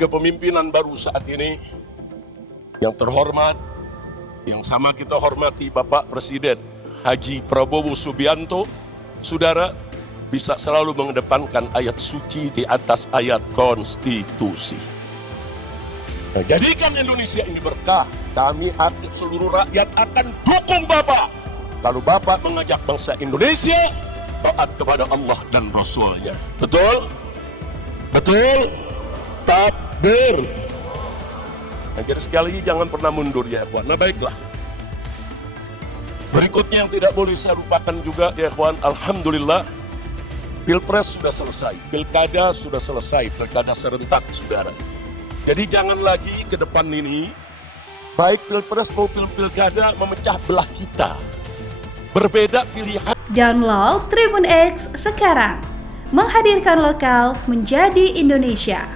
kepemimpinan baru saat ini yang terhormat, yang sama kita hormati Bapak Presiden Haji Prabowo Subianto, saudara bisa selalu mengedepankan ayat suci di atas ayat konstitusi. Nah, jadikan Indonesia ini berkah. Kami seluruh rakyat akan dukung Bapak. Kalau Bapak mengajak bangsa Indonesia taat kepada Allah dan Rasulnya. Betul? Betul? Takbir. Nah, jadi sekali lagi jangan pernah mundur ya ikhwan. Nah baiklah. Berikutnya yang tidak boleh saya lupakan juga ya ikhwan, alhamdulillah Pilpres sudah selesai, Pilkada sudah selesai, Pilkada serentak saudara. Jadi jangan lagi ke depan ini baik Pilpres maupun Pilkada memecah belah kita. Berbeda pilihan. Download Tribun X sekarang. Menghadirkan lokal menjadi Indonesia.